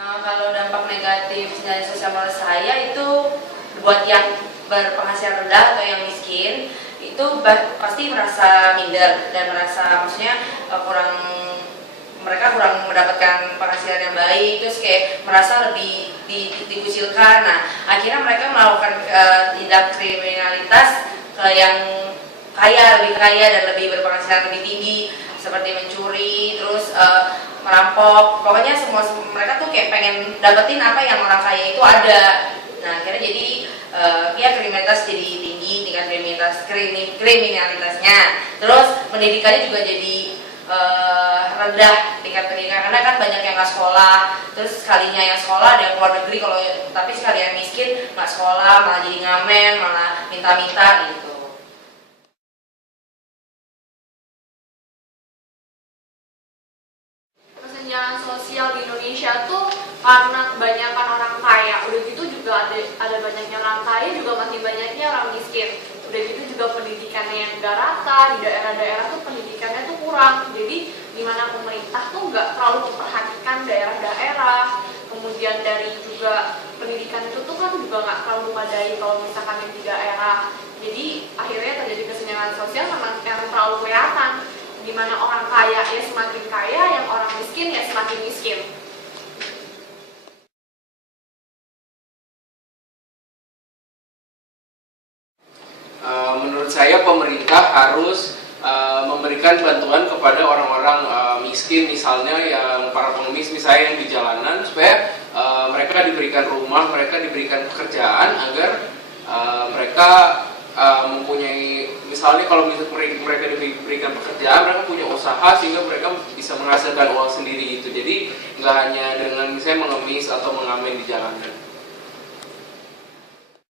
Kalau dampak negatif sinyal sosial menurut saya itu buat yang berpenghasilan rendah atau yang miskin itu pasti merasa minder dan merasa maksudnya mereka kurang mendapatkan penghasilan yang baik, terus kayak merasa lebih dikucilkan. Nah, akhirnya mereka melakukan tindak kriminalitas ke yang lebih kaya dan lebih berpenghasilan lebih tinggi, seperti mencuri, terus merampok. Pokoknya semua mereka tuh kayak pengen dapetin apa yang orang kaya itu ada. Nah, akhirnya jadi ya kriminalitas jadi tinggi, tingkat kriminalitasnya. Terus pendidikannya juga jadi rendah tingkat pendidikan, karena kan banyak yang nggak sekolah, terus sekalinya yang sekolah ada yang keluar negeri, tapi sekali yang miskin nggak sekolah malah jadi ngamen, malah minta-minta gitu. Kesenjangan sosial di Indonesia tuh karena kebanyakan orang kaya, udah gitu juga ada banyaknya orang kaya, juga makin banyaknya orang miskin. Udah gitu juga pendidikannya yang gak rata, di daerah-daerah tuh pendidikannya tuh kurang. Jadi dimana pemerintah tuh nggak terlalu memperhatikan daerah-daerah. Kemudian dari juga pendidikan itu tuh kan juga nggak terlalu memadai kalau misalkan yang di daerah. Jadi akhirnya terjadi kesenjangan sosial yang terlalu kelihatan. Dimana orang kaya ya semakin kaya, yang orang miskin ya semakin miskin. Menurut saya pemerintah harus memberikan bantuan kepada orang-orang miskin, misalnya yang para pengemis misalnya yang di jalanan, supaya mereka diberikan rumah, mereka diberikan pekerjaan agar mereka mempunyai, misalnya kalau mereka diberikan pekerjaan, mereka punya usaha sehingga mereka bisa menghasilkan uang sendiri itu. Jadi nggak hanya dengan misalnya mengemis atau mengamen di jalanan.